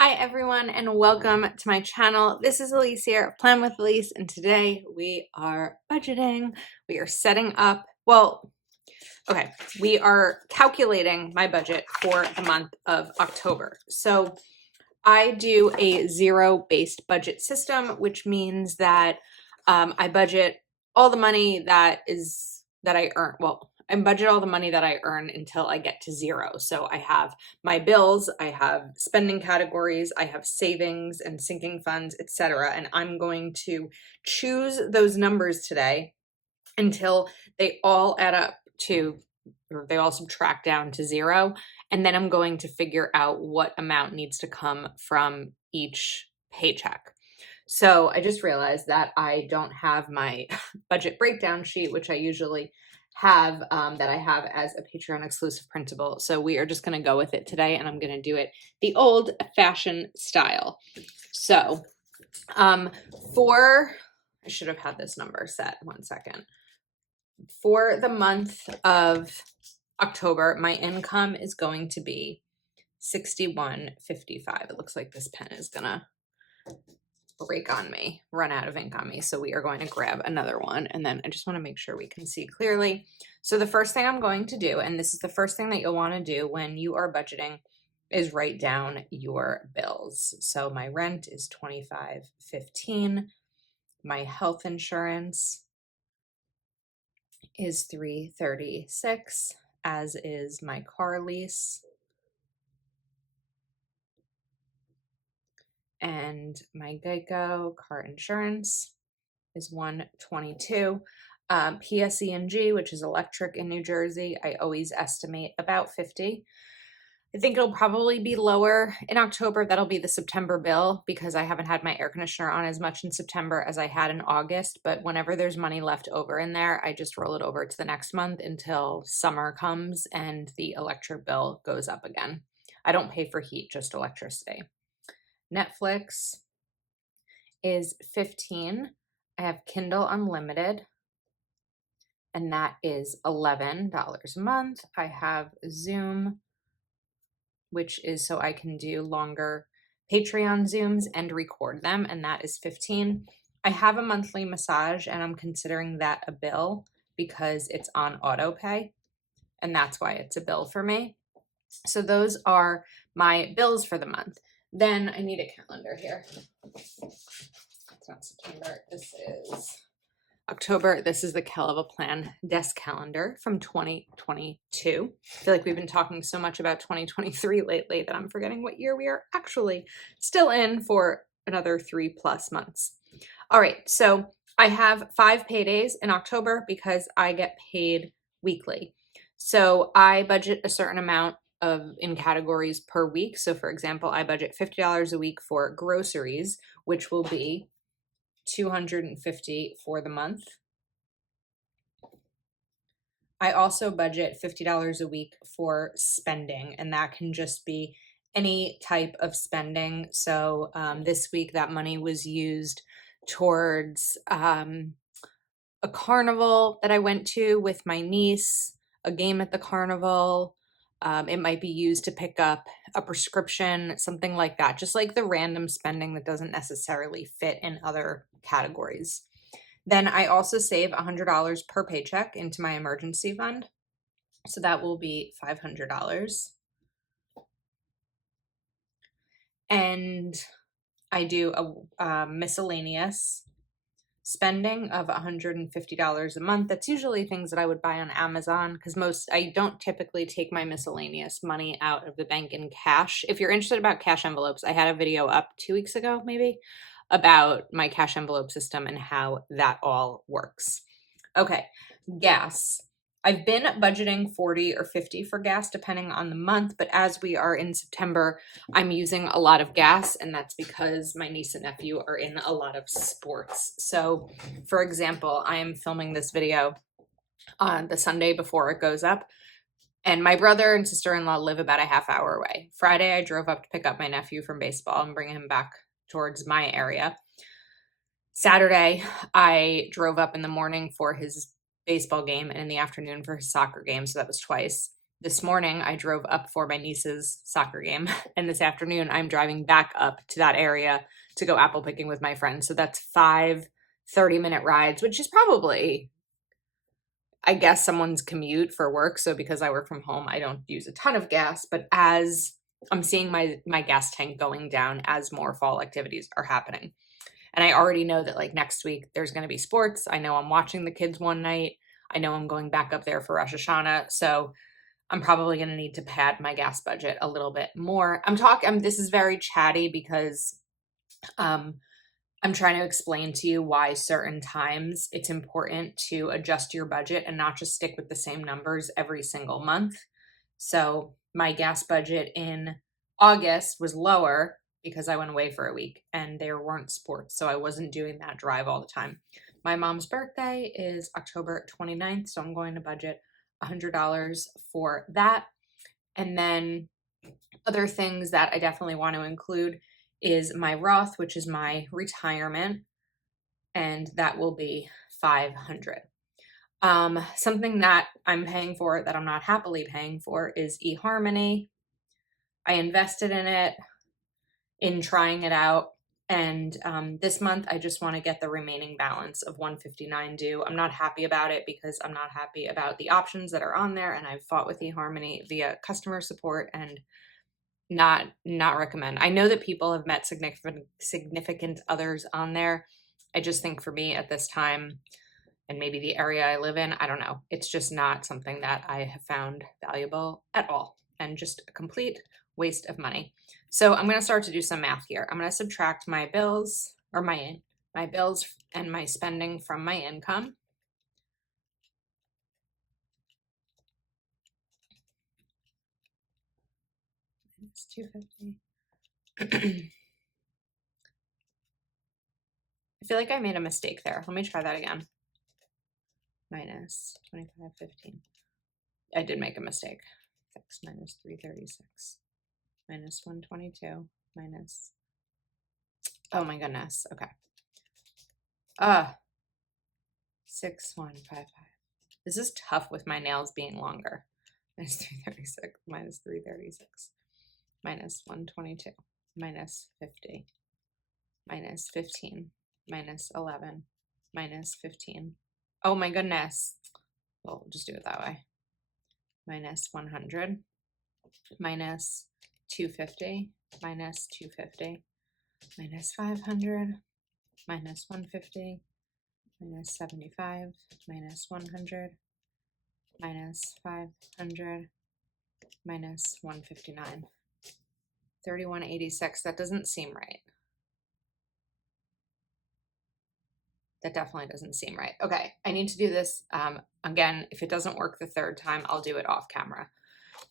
Hi everyone and welcome to my channel. This is Elise here of Plan with Elise, and today we are budgeting. We are setting up, we are calculating my budget for the month of October. So I do a zero-based budget system, which means that I budget all the money that I earn. I budget all the money that I earn until I get to zero. So I have my bills, I have spending categories, I have savings and sinking funds, etc. And I'm going to choose those numbers today until they all add up to, or they all subtract down to zero. And then I'm going to figure out what amount needs to come from each paycheck. So I just realized that I don't have my budget breakdown sheet, which I usually have, that I have as a Patreon exclusive printable. So we are just going to go with it today, and I'm going to do it the old fashioned style. So I should have had this number set. 1 second. For the month of October, my income is going to be $61.55. It looks like this pen is gonna run out of ink on me. So we are going to grab another one, and then I just want to make sure we can see clearly. So the first thing I'm going to do, and this is the first thing that you'll want to do when you are budgeting, is write down your bills. So my rent is $25.15. My health insurance is $336, as is my car lease. And my Geico car insurance is $122. PSE&G, which is electric in New Jersey, I always estimate about $50. I think it'll probably be lower in October. That'll be the September bill because I haven't had my air conditioner on as much in September as I had in August. But whenever there's money left over in there, I just roll it over to the next month until summer comes and the electric bill goes up again. I don't pay for heat, just electricity. Netflix is $15. I have Kindle Unlimited, and that is $11 a month. I have Zoom, which is so I can do longer Patreon Zooms and record them, and that is $15. I have a monthly massage, and I'm considering that a bill because it's on auto pay, and that's why it's a bill for me. So those are my bills for the month. Then I need a calendar here. It's not September. This is October. This is the Kell of a Plan desk calendar from 2022. I feel like we've been talking so much about 2023 lately that I'm forgetting what year we are actually still in for another 3+ months. All right, so I have 5 paydays in October because I get paid weekly. So I budget a certain amount in categories per week. So for example, I budget $50 a week for groceries, which will be $250 for the month. I also budget $50 a week for spending, and that can just be any type of spending. So this week that money was used towards a carnival that I went to with my niece, a game at the carnival. It might be used to pick up a prescription, something like that, just like the random spending that doesn't necessarily fit in other categories. Then I also save $100 per paycheck into my emergency fund. So that will be $500. And I do a miscellaneous spending of $150 a month. That's usually things that I would buy on Amazon because I don't typically take my miscellaneous money out of the bank in cash. If you're interested about cash envelopes, I had a video up 2 weeks ago, maybe, about my cash envelope system and how that all works. Okay, gas. I've been budgeting $40 or $50 for gas depending on the month, but as we are in September, I'm using a lot of gas, and that's because my niece and nephew are in a lot of sports. So for example, I am filming this video on the Sunday before it goes up, and my brother and sister-in-law live about a half hour away. Friday, I drove up to pick up my nephew from baseball and bring him back towards my area. Saturday, I drove up in the morning for his baseball game and in the afternoon for his soccer game, so that was twice. this morning I drove up for my niece's soccer game, and this afternoon I'm driving back up to that area to go apple picking with my friends. So that's 5 30-minute rides, which is probably, I guess, someone's commute for work. So because I work from home, I don't use a ton of gas, but as I'm seeing my gas tank going down as more fall activities are happening. And I already know that like next week there's going to be sports. I know I'm watching the kids one night. I know I'm going back up there for Rosh Hashanah. So I'm probably going to need to pad my gas budget a little bit more. This is very chatty because um, I'm trying to explain to you why certain times it's important to adjust your budget and not just stick with the same numbers every single month. So my gas budget in August was lower because I went away for a week and there weren't sports. So I wasn't doing that drive all the time. My mom's birthday is October 29th. So I'm going to budget $100 for that. And then other things that I definitely want to include is my Roth, which is my retirement, and that will be 500. Something that I'm paying for that I'm not happily paying for is eHarmony. I invested in it in trying it out. And this month, I just want to get the remaining balance of 159 due. I'm not happy about it because I'm not happy about the options that are on there. And I've fought with eHarmony via customer support and not recommend. I know that people have met significant others on there. I just think for me at this time, and maybe the area I live in, I don't know. It's just not something that I have found valuable at all, and just a complete waste of money. So I'm going to start to do some math here. I'm going to subtract my bills or my bills and my spending from my income. It's 250. I feel like I made a mistake there. Let me try that again. Minus 2515. I did make a mistake. 6 minus 336 minus 122 minus, oh my goodness. Okay. 6155. This is tough with my nails being longer. Minus 336 minus 336 minus 122 minus 50 minus 15 minus 11 minus 15. Oh my goodness. Well, we'll just do it that way. Minus 100 minus 250 minus 250 minus 500 minus 150 minus 75 minus 100 minus 500 minus 159. 3186. That doesn't seem right. That definitely doesn't seem right. Okay, I need to do this again. If it doesn't work the third time, I'll do it off camera.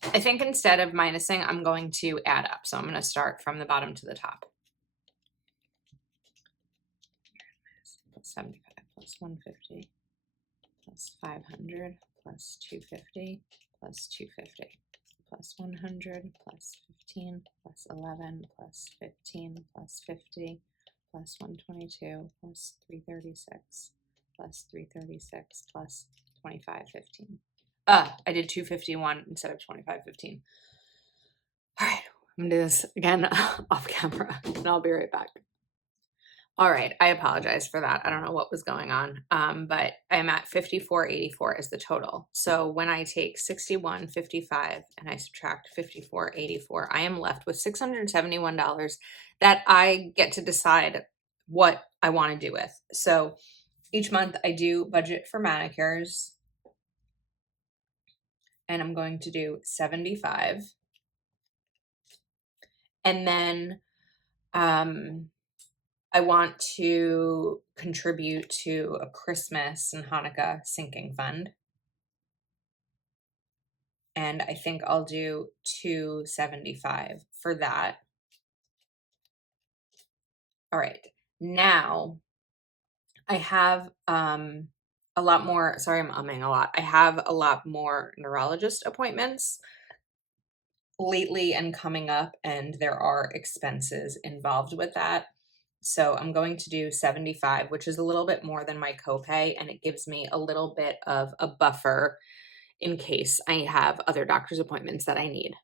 I think instead of minusing, I'm going to add up. So I'm going to start from the bottom to the top. 75 plus 150 plus 500 plus 250 plus 250 plus 100 plus 15 plus 11 plus 15 plus 50 plus 122 plus 336 plus 336 plus 2515. I did 251 instead of 2515. All right, I'm gonna do this again off camera, and I'll be right back. All right, I apologize for that. I don't know what was going on, but I'm at 5484 as the total. So when I take 6155 and I subtract 5484, I am left with $671 that I get to decide what I want to do with. So each month I do budget for manicures, and I'm going to do 75. And then I want to contribute to a Christmas and Hanukkah sinking fund. And I think I'll do 275 for that. All right. Now I have a lot more, sorry, I'm umming a lot. I have a lot more neurologist appointments lately and coming up, and there are expenses involved with that. So I'm going to do 75, which is a little bit more than my copay, and it gives me a little bit of a buffer in case I have other doctor's appointments that I need.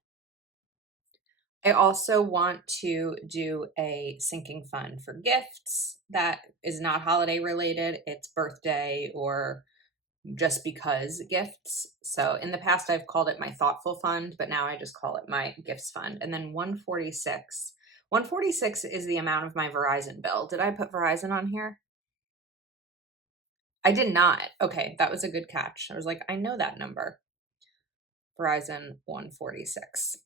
I also want to do a sinking fund for gifts that is not holiday related. It's birthday or just because gifts. So in the past, I've called it my thoughtful fund, but now I just call it my gifts fund. And then 146. 146 is the amount of my Verizon bill. Did I put Verizon on here? I did not. Okay, that was a good catch. I was like, I know that number. Verizon 146.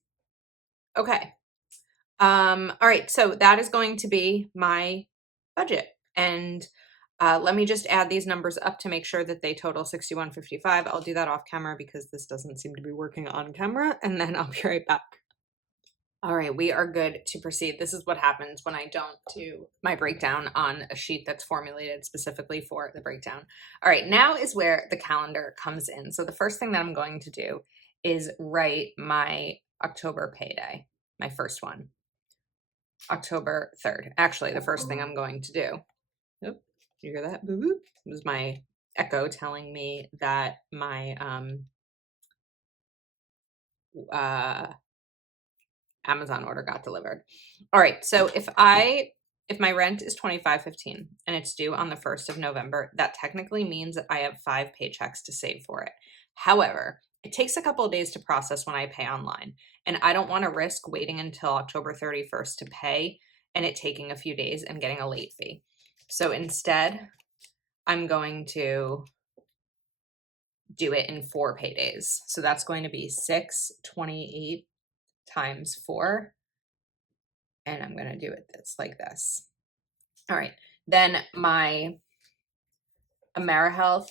Okay. All right, so that is going to be my budget. And let me just add these numbers up to make sure that they total 6155. I'll do that off camera because this doesn't seem to be working on camera, and then I'll be right back. All right, we are good to proceed. This is what happens when I don't do my breakdown on a sheet that's formulated specifically for the breakdown. All right, now is where the calendar comes in. So the first thing that I'm going to do is write my October payday, my first one. October 3rd. Actually, the first thing I'm going to do. Oop, you hear that? Boop, boop. It was my Echo telling me that my Amazon order got delivered. All right, so if my rent is $25.15 and it's due on the 1st of November, that technically means that I have 5 paychecks to save for it. However, it takes a couple of days to process when I pay online, and I don't want to risk waiting until October 31st to pay and it taking a few days and getting a late fee. So instead, I'm going to do it in 4 paydays. So that's going to be 628 times 4. And I'm going to do it like this. All right. Then my AmeriHealth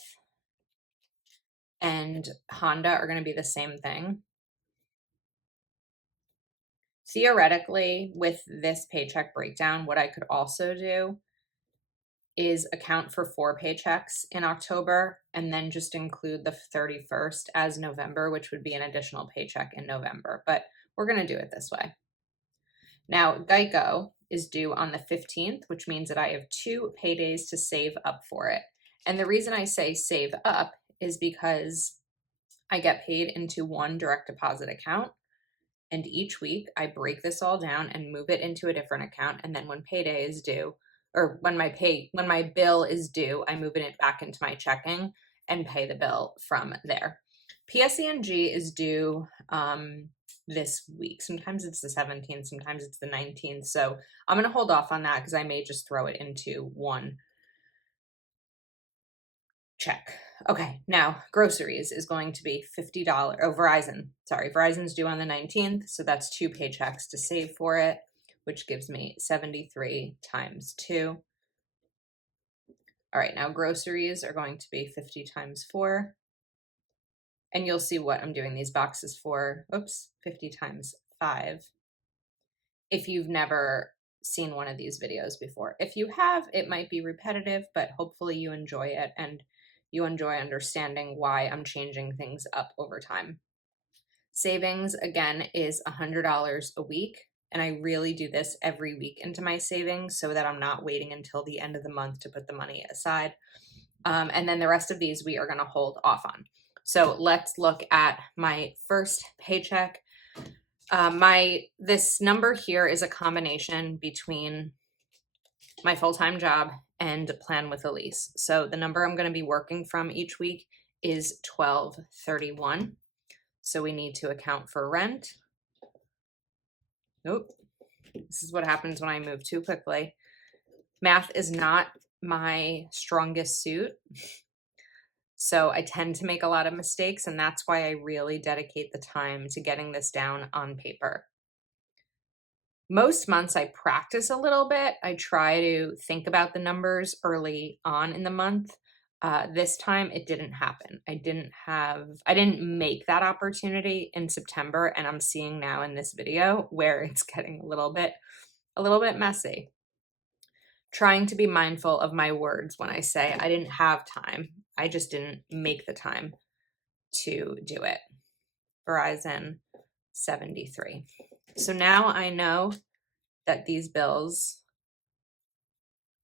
and Honda are going to be the same thing. Theoretically, with this paycheck breakdown, what I could also do is account for 4 paychecks in October and then just include the 31st as November, which would be an additional paycheck in November. But we're going to do it this way. Now, Geico is due on the 15th, which means that I have 2 paydays to save up for it. And the reason I say save up is because I get paid into one direct deposit account. And each week I break this all down and move it into a different account. And then when payday is due, or when my bill is due, I move it back into my checking and pay the bill from there. PSE&G is due this week. Sometimes it's the 17th, sometimes it's the 19th. So I'm going to hold off on that because I may just throw it into one check. Okay, now groceries is going to be $50. Oh, Verizon's due on the 19th. So that's 2 paychecks to save for it, which gives me 73 times 2. All right, now groceries are going to be 50 times 4. And you'll see what I'm doing these boxes for. Oops, 50 times 5. If you've never seen one of these videos before. If you have, it might be repetitive, but hopefully you enjoy it and you enjoy understanding why I'm changing things up over time. Savings, again, is $100 a week. And I really do this every week into my savings so that I'm not waiting until the end of the month to put the money aside. And then the rest of these we are going to hold off on. So let's look at my first paycheck. This number here is a combination between my full-time job and plan with a lease. So the number I'm going to be working from each week is $12.31. So we need to account for rent. Nope. This is what happens when I move too quickly. Math is not my strongest suit. So I tend to make a lot of mistakes, and that's why I really dedicate the time to getting this down on paper. Most months I practice a little bit. I try to think about the numbers early on in the month. This time it didn't happen. I didn't make that opportunity in September, and I'm seeing now in this video where it's getting a little bit messy. Trying to be mindful of my words when I say I didn't have time. I just didn't make the time to do it. Verizon 73. So now I know that these bills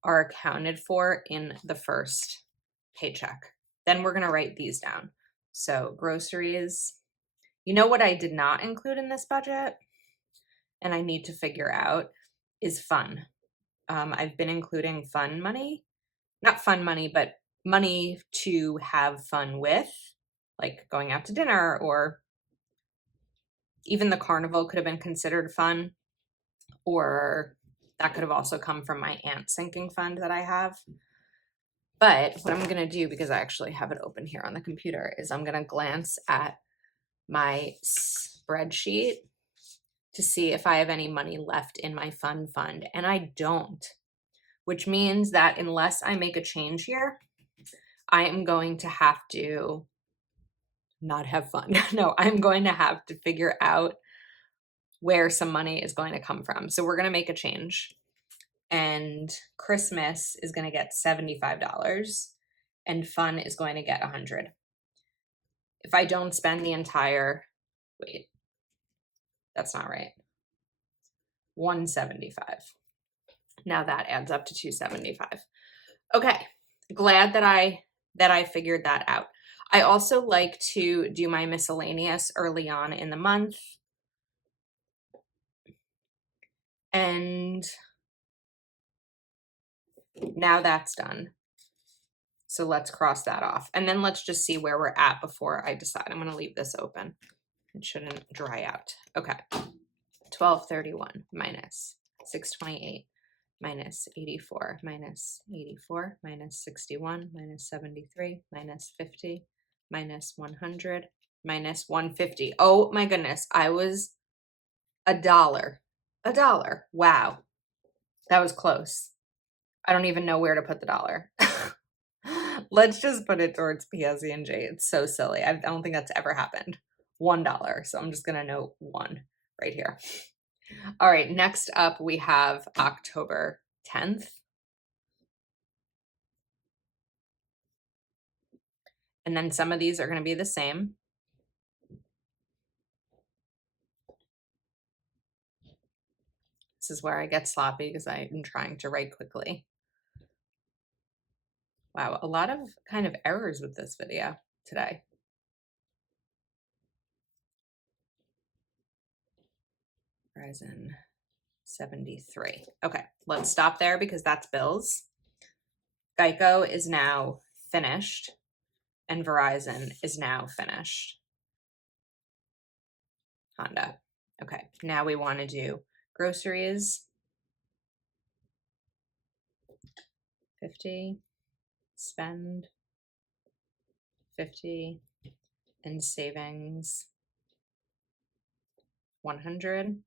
are accounted for in the first paycheck. Then we're going to write these down. So groceries, you know what I did not include in this budget and I need to figure out is fun. I've been including fun money, not fun money, but money to have fun with, like going out to dinner, or even the carnival could have been considered fun, or that could have also come from my aunt's sinking fund that I have. But what I'm going to do, because I actually have it open here on the computer, is I'm going to glance at my spreadsheet to see if I have any money left in my fun fund. And I don't, which means that unless I make a change here, I am going to have to not have fun. No, I'm going to have to figure out where some money is going to come from. So we're going to make a change. And Christmas is going to get $75 and fun is going to get 100. If I don't spend the entire, wait, that's not right. 175. Now that adds up to 275. Okay, glad that I figured that out. I also like to do my miscellaneous early on in the month. And now that's done. So let's cross that off. And then let's just see where we're at before I decide. I'm going to leave this open. It shouldn't dry out. Okay. 1231 minus 628 minus 84 minus 84 minus 61 minus 73 minus 50 minus 100 minus 150. Oh my goodness. I was $1. $1. Wow. That was close. I don't even know where to put the dollar. Let's just put it towards PSE&G. It's so silly. I don't think that's ever happened. $1. So I'm just going to note 1 right here. All right. Next up, we have October 10th. And then some of these are going to be the same. This is where I get sloppy because I am trying to write quickly. Wow, a lot of kind of errors with this video today. Verizon 73. Okay, let's stop there because that's bills. Geico is now finished and Verizon is now finished. Honda. Okay, now we want to do groceries. 50, spend 50, and savings 100.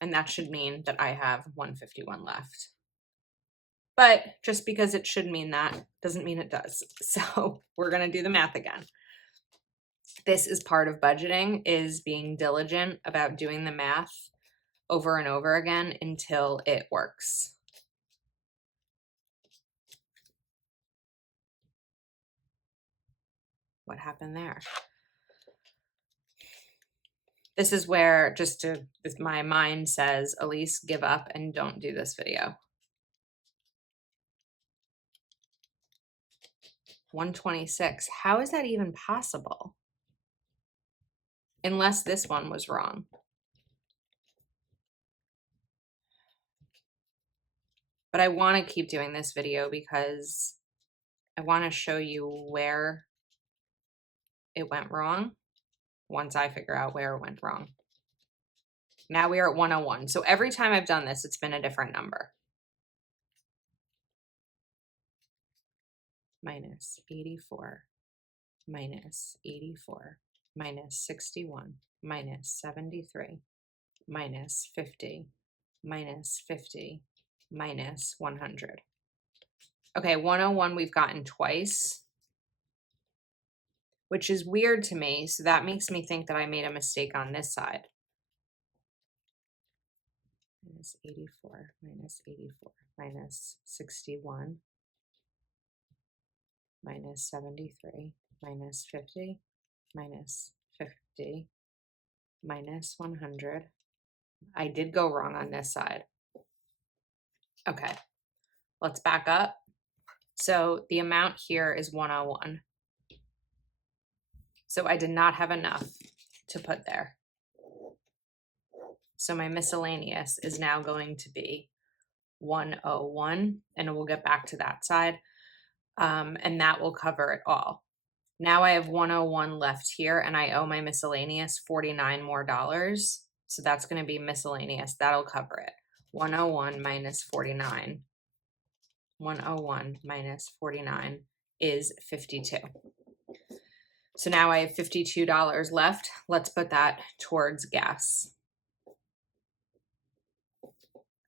And that should mean that I have 151 left. But just because it should mean that doesn't mean it does. So we're going to do the math again. This is part of budgeting, is being diligent about doing the math over and over again until it works. What happened there? This is where my mind says, Elise, give up and don't do this video. 126. How is that even possible? Unless this one was wrong. But I want to keep doing this video because I want to show you where it went wrong once I figure out where it went wrong. Now we are at 101. So every time I've done this, it's been a different number. Minus 84, minus 84, minus 61, minus 73, minus 50, minus 50, minus 100. Okay, 101 we've gotten twice, which is weird to me. So that makes me think that I made a mistake on this side. Minus 84, minus 84, minus 61, minus 73, minus 50, minus 50, minus 100. I did go wrong on this side. Okay, let's back up. So the amount here is 101. So I did not have enough to put there. So my miscellaneous is now going to be 101, and we'll get back to that side. And that will cover it all. Now I have 101 left here, and I owe my miscellaneous $49 more. So that's going to be miscellaneous. That'll cover it. 101 minus 49. 101 minus 49 is 52. So now I have $52 left. Let's put that towards gas.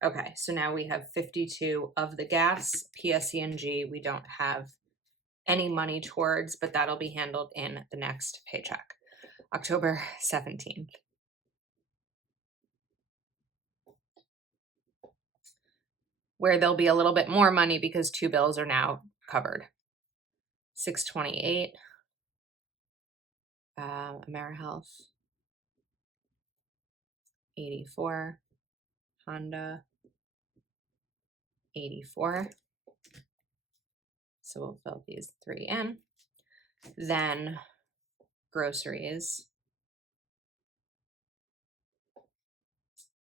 Okay, so now we have 52 of the gas. PSE&G we don't have any money towards, but that'll be handled in the next paycheck. October 17th. Where there'll be a little bit more money because 2 bills are now covered. 628, AmeriHealth, 84, Honda, 84. So we'll fill these 3 in. Then groceries,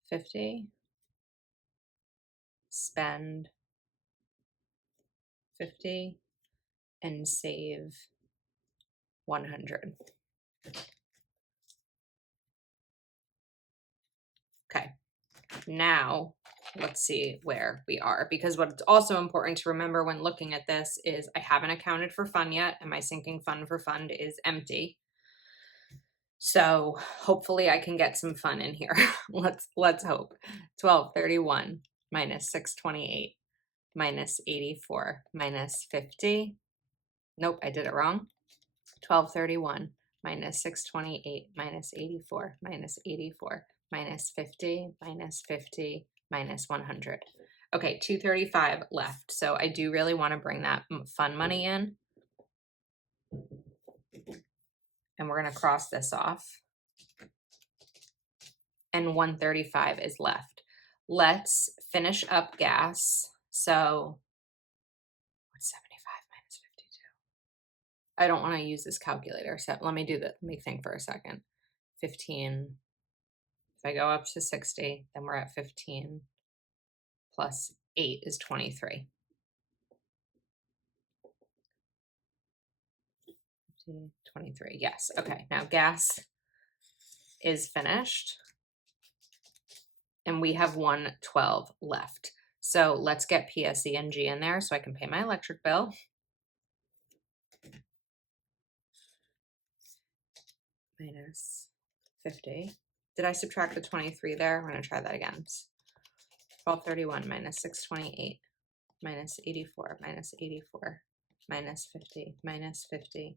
50, spend 50, and save 100. Okay, now let's see where we are, because what's also important to remember when looking at this is I haven't accounted for fun yet, and my sinking fund for fund is empty. So hopefully I can get some fun in here. Let's hope. 1231 minus 628 minus 84 minus 50. Nope, I did it wrong. 1231 minus 628 minus 84 minus 84 minus 50 minus 50 minus 100. Okay, 235 left. So I do really want to bring that fun money in. And we're going to cross this off. And 135 is left. Let's finish up gas. So what's 75 minus 52? I don't want to use this calculator. So let me think for a second. 15. If I go up to 60, then we're at 15 plus 8 is 23. 23, yes. Okay, now gas is finished. And we have 112 left. So let's get PSE&G in there so I can pay my electric bill. Minus 50. Did I subtract the 23 there? We're going to try that again. 1231 minus 628 minus 84 minus 84 minus 50 minus 50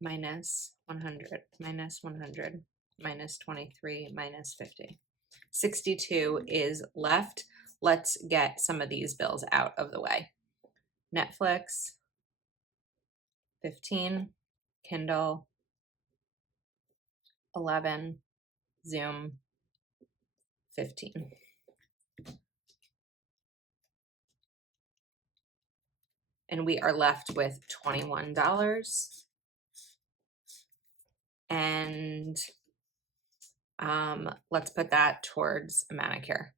minus 100 minus 100 minus 23 minus 50. 62 is left. Let's get some of these bills out of the way. Netflix, 15, Kindle, 11, Zoom, 15. And we are left with $21. And let's put that towards a manicure.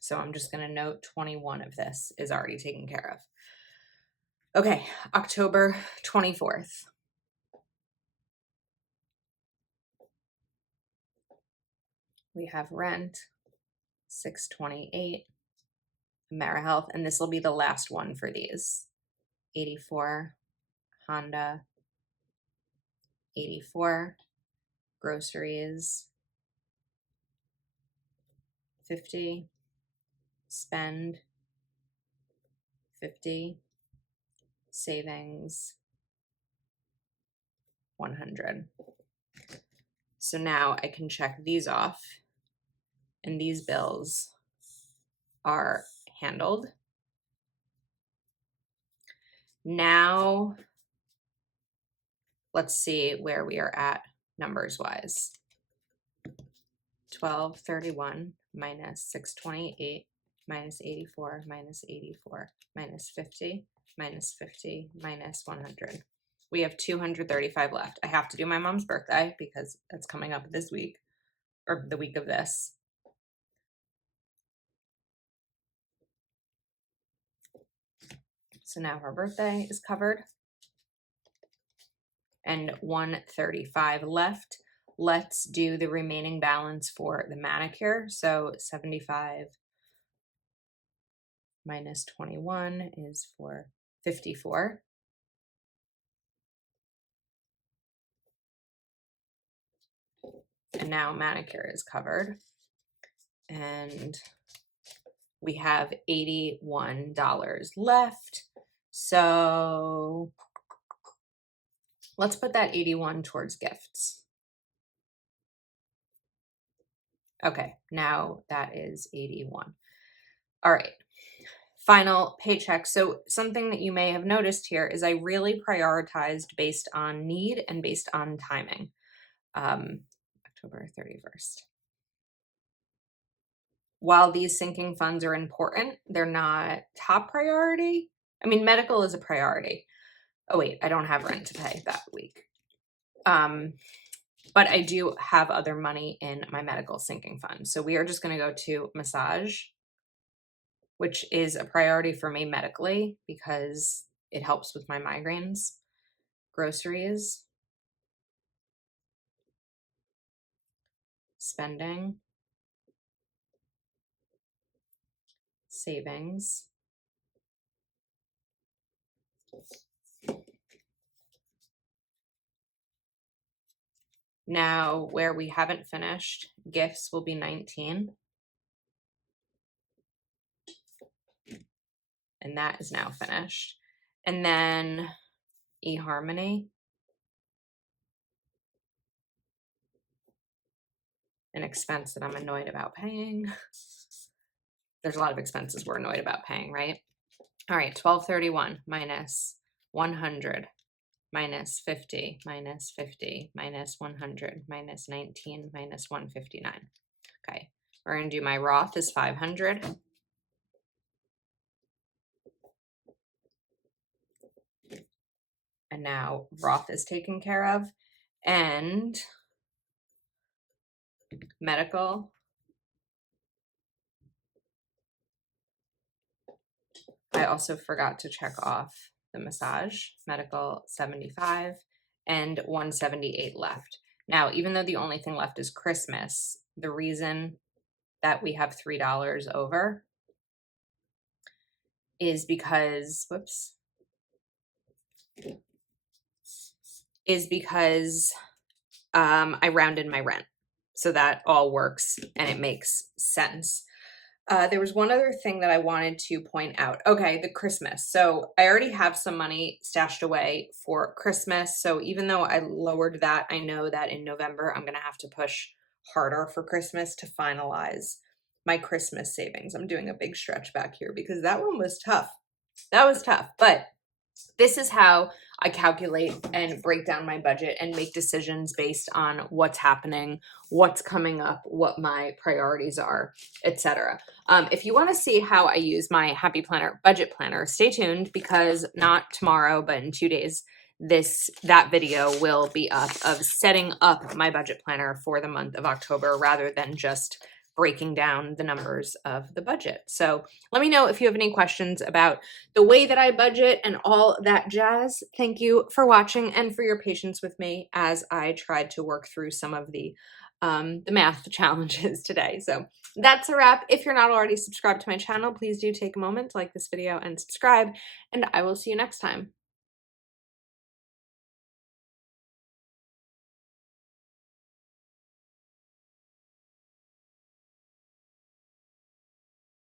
So I'm just going to note 21 of this is already taken care of. Okay, October 24th. We have rent, 628, AmeriHealth, and this will be the last one for these. 84, Honda, 84, groceries, 50, spend, 50, savings, 100. So now I can check these off, and these bills are handled. Now let's see where we are at numbers wise. 1231 minus 628 minus 84 minus 84 minus 50 minus 50 minus 100. We have 235 left. I have to do my mom's birthday because it's coming up this week, or the week of this. So now her birthday is covered. And 135 left. Let's do the remaining balance for the manicure. So 75 minus 21 is for 54. And now manicure is covered. And we have $81 left. So let's put that 81 towards gifts. Okay, now that is 81. All right, final paycheck. So something that you may have noticed here is I really prioritized based on need and based on timing. October 31st. While these sinking funds are important, they're not top priority. I mean, medical is a priority. Oh wait, I don't have rent to pay that week. But I do have other money in my medical sinking fund. So we are just going to go to massage, which is a priority for me medically because it helps with my migraines. Groceries, spending, savings, now where we haven't finished, gifts will be 19. And that is now finished. And then eHarmony, an expense that I'm annoyed about paying. There's a lot of expenses we're annoyed about paying, right? All right, 1231 minus 100 minus 50 minus 50 minus 100 minus 19 minus 159. Okay, we're going to do my Roth is 500. And now Roth is taken care of. And medical, I also forgot to check off the massage, medical 75 and 178 left. Now, even though the only thing left is Christmas, the reason that we have $3 over is because, I rounded my rent. So that all works and it makes sense. There was one other thing that I wanted to point out. Okay, the Christmas. So I already have some money stashed away for Christmas. So even though I lowered that, I know that in November, I'm going to have to push harder for Christmas to finalize my Christmas savings. I'm doing a big stretch back here because that one was tough. That was tough, but this is how I calculate and break down my budget and make decisions based on what's happening, what's coming up, what my priorities are, etc. If you want to see how I use my Happy Planner budget planner, stay tuned because not tomorrow, but in 2 days, that video will be up of setting up my budget planner for the month of October rather than just breaking down the numbers of the budget. So let me know if you have any questions about the way that I budget and all that jazz. Thank you for watching and for your patience with me as I tried to work through some of the math challenges today. So that's a wrap. If you're not already subscribed to my channel, please do take a moment to like this video and subscribe, and I will see you next time.